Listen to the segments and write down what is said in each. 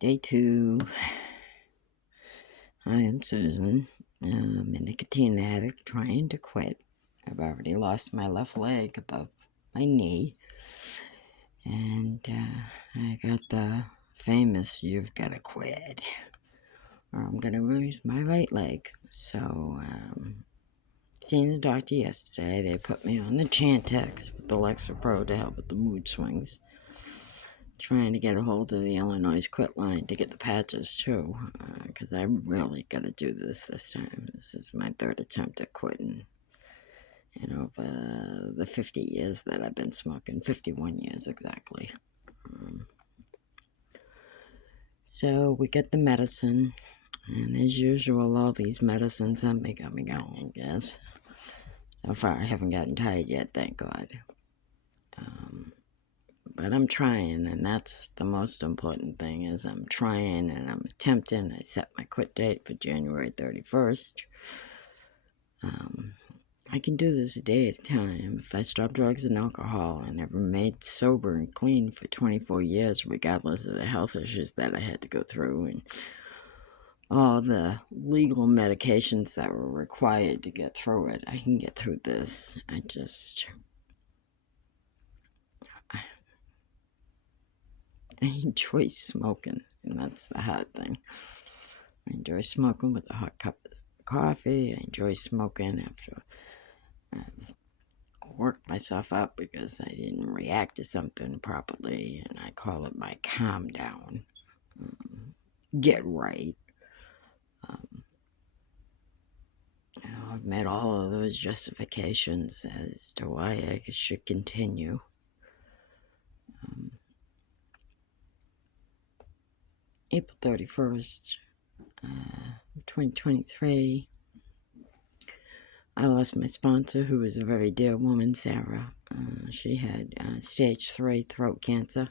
Day 2. Hi, I'm Susan. I'm a nicotine addict trying to quit. I've already lost my left leg above my knee. And I got the famous "you've got to quit or I'm going to lose my right leg." So, seeing the doctor yesterday, they put me on the Chantix with the Lexapro to help with the mood swings. Trying to get a hold of the Illinois quit line to get the patches too, because I really got to do this time. This is my third attempt at quitting in over the 50 years that I've been smoking, 51 years exactly. So we get the medicine, and as usual, all these medicines got me going, I guess. So far, I haven't gotten tired yet, thank God. But I'm trying, and that's the most important thing, is I'm trying and I'm attempting. I set my quit date for January 31st. I can do this a day at a time. If I stop drugs and alcohol, I never made sober and clean for 24 years, regardless of the health issues that I had to go through and all the legal medications that were required to get through it. I can get through this. I enjoy smoking, and that's the hard thing. I enjoy smoking with a hot cup of coffee. I enjoy smoking after I've worked myself up because I didn't react to something properly, and I call it my calm down. Get right. I've made all of those justifications as to why I should continue. April 31st, 2023, I lost my sponsor, who was a very dear woman, Sarah. She had stage 3 throat cancer.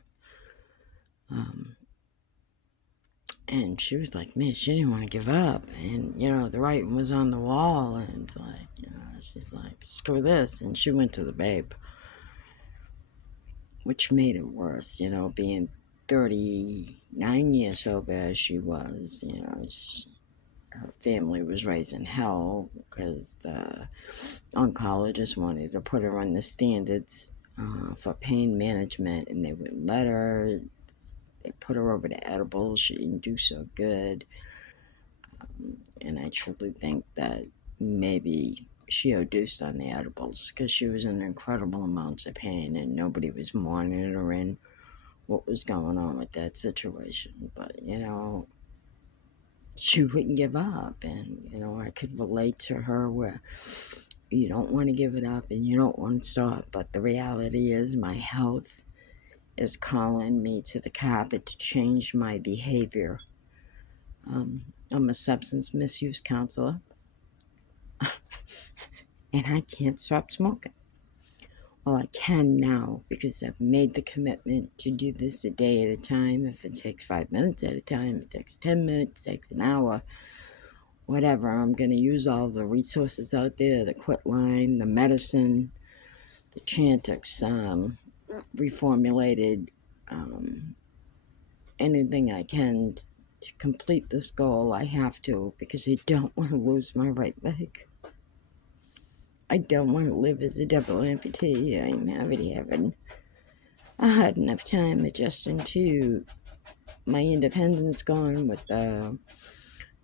And she was like, man, she didn't want to give up. And, the writing was on the wall. And, she's like, screw this. And she went to the babe, which made it worse, being 39 years sober as she was. Her family was raising hell because the oncologist wanted to put her on the standards for pain management, and they wouldn't let her. They put her over to edibles. She didn't do so good. And I truly think that maybe she overdosed on the edibles because she was in incredible amounts of pain and nobody was monitoring what was going on with that situation. But, she wouldn't give up. And, I could relate to her where you don't want to give it up and you don't want to stop. But the reality is my health is calling me to the carpet to change my behavior. I'm a substance misuse counselor, and I can't stop smoking. Well, I can now because I've made the commitment to do this a day at a time. If it takes 5 minutes at a time, it takes 10 minutes, it takes an hour, whatever. I'm going to use all the resources out there, the quit line, the medicine, the Chantix reformulated, anything I can to complete this goal. I have to, because I don't want to lose my right leg. I don't want to live as a double amputee. I'm already having a hard enough time adjusting to my independence gone with the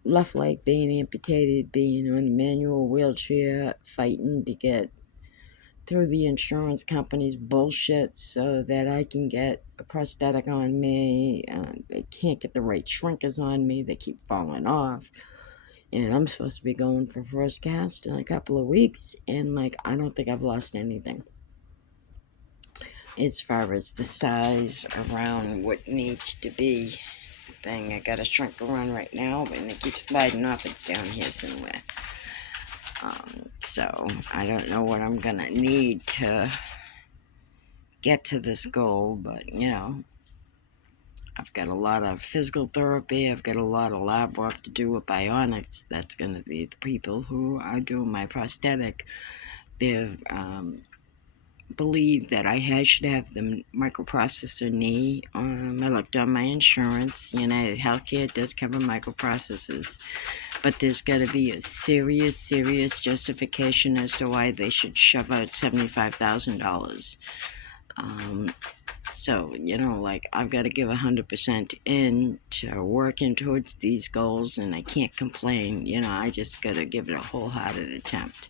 left leg being amputated, being on a manual wheelchair, fighting to get through the insurance company's bullshit so that I can get a prosthetic on me. They can't get the right shrinkers on me. They keep falling off. And I'm supposed to be going for first cast in a couple of weeks. And, I don't think I've lost anything as far as the size around what needs to be. Thing I got a shrink around right now, and it keeps sliding off. It's down here somewhere. So I don't know what I'm gonna need to get to this goal, but I've got a lot of physical therapy. I've got a lot of lab work to do with bionics. That's gonna be the people who are doing my prosthetic. They've believe that should have the microprocessor knee. I looked on my insurance. United Healthcare does cover microprocessors, but there's got to be a serious, serious justification as to why they should shove out $75,000. So, like, I've got to give 100% in to working towards these goals, and I can't complain. I just got to give it a wholehearted attempt.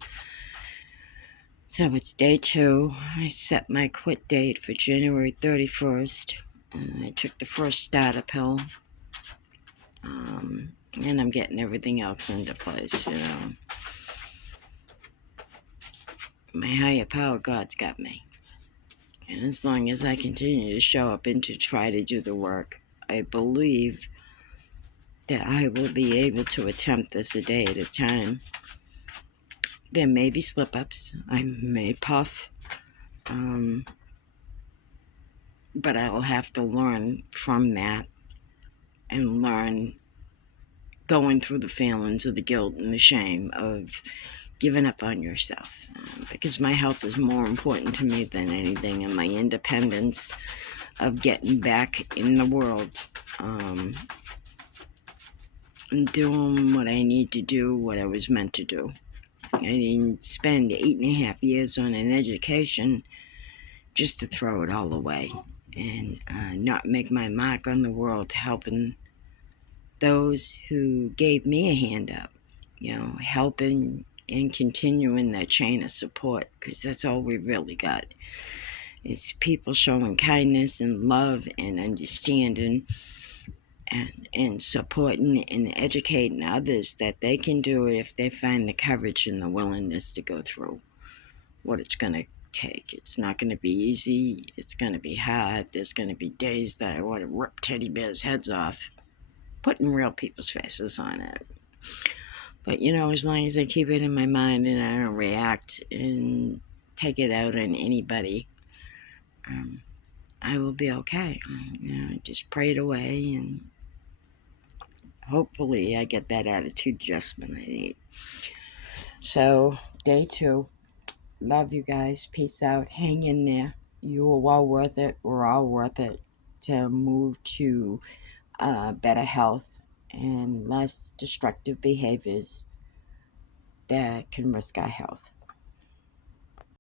So it's day 2. I set my quit date for January 31st. I took the first starter pill. And I'm getting everything else into place, My higher power, God's got me. And as long as I continue to show up and to try to do the work, I believe that I will be able to attempt this a day at a time. There may be slip-ups. I may puff. But I'll have to learn from that and learn going through the feelings of the guilt and the shame of giving up on yourself. Because my health is more important to me than anything, and my independence of getting back in the world and doing what I need to do, what I was meant to do. I didn't spend 8.5 years on an education just to throw it all away and not make my mark on the world, helping those who gave me a hand up, helping and continuing that chain of support, because that's all we really got is people showing kindness and love and understanding and supporting and educating others that they can do it if they find the courage and the willingness to go through what it's going to take. It's not going to be easy. It's going to be hard. There's going to be days that I want to rip teddy bears' heads off, putting real people's faces on it. But, as long as I keep it in my mind and I don't react and take it out on anybody, I will be okay. Just pray it away, and hopefully I get that attitude adjustment I need. So, day 2. Love you guys. Peace out. Hang in there. You are well worth it. We're all worth it to move to better health and less destructive behaviors that can risk our health.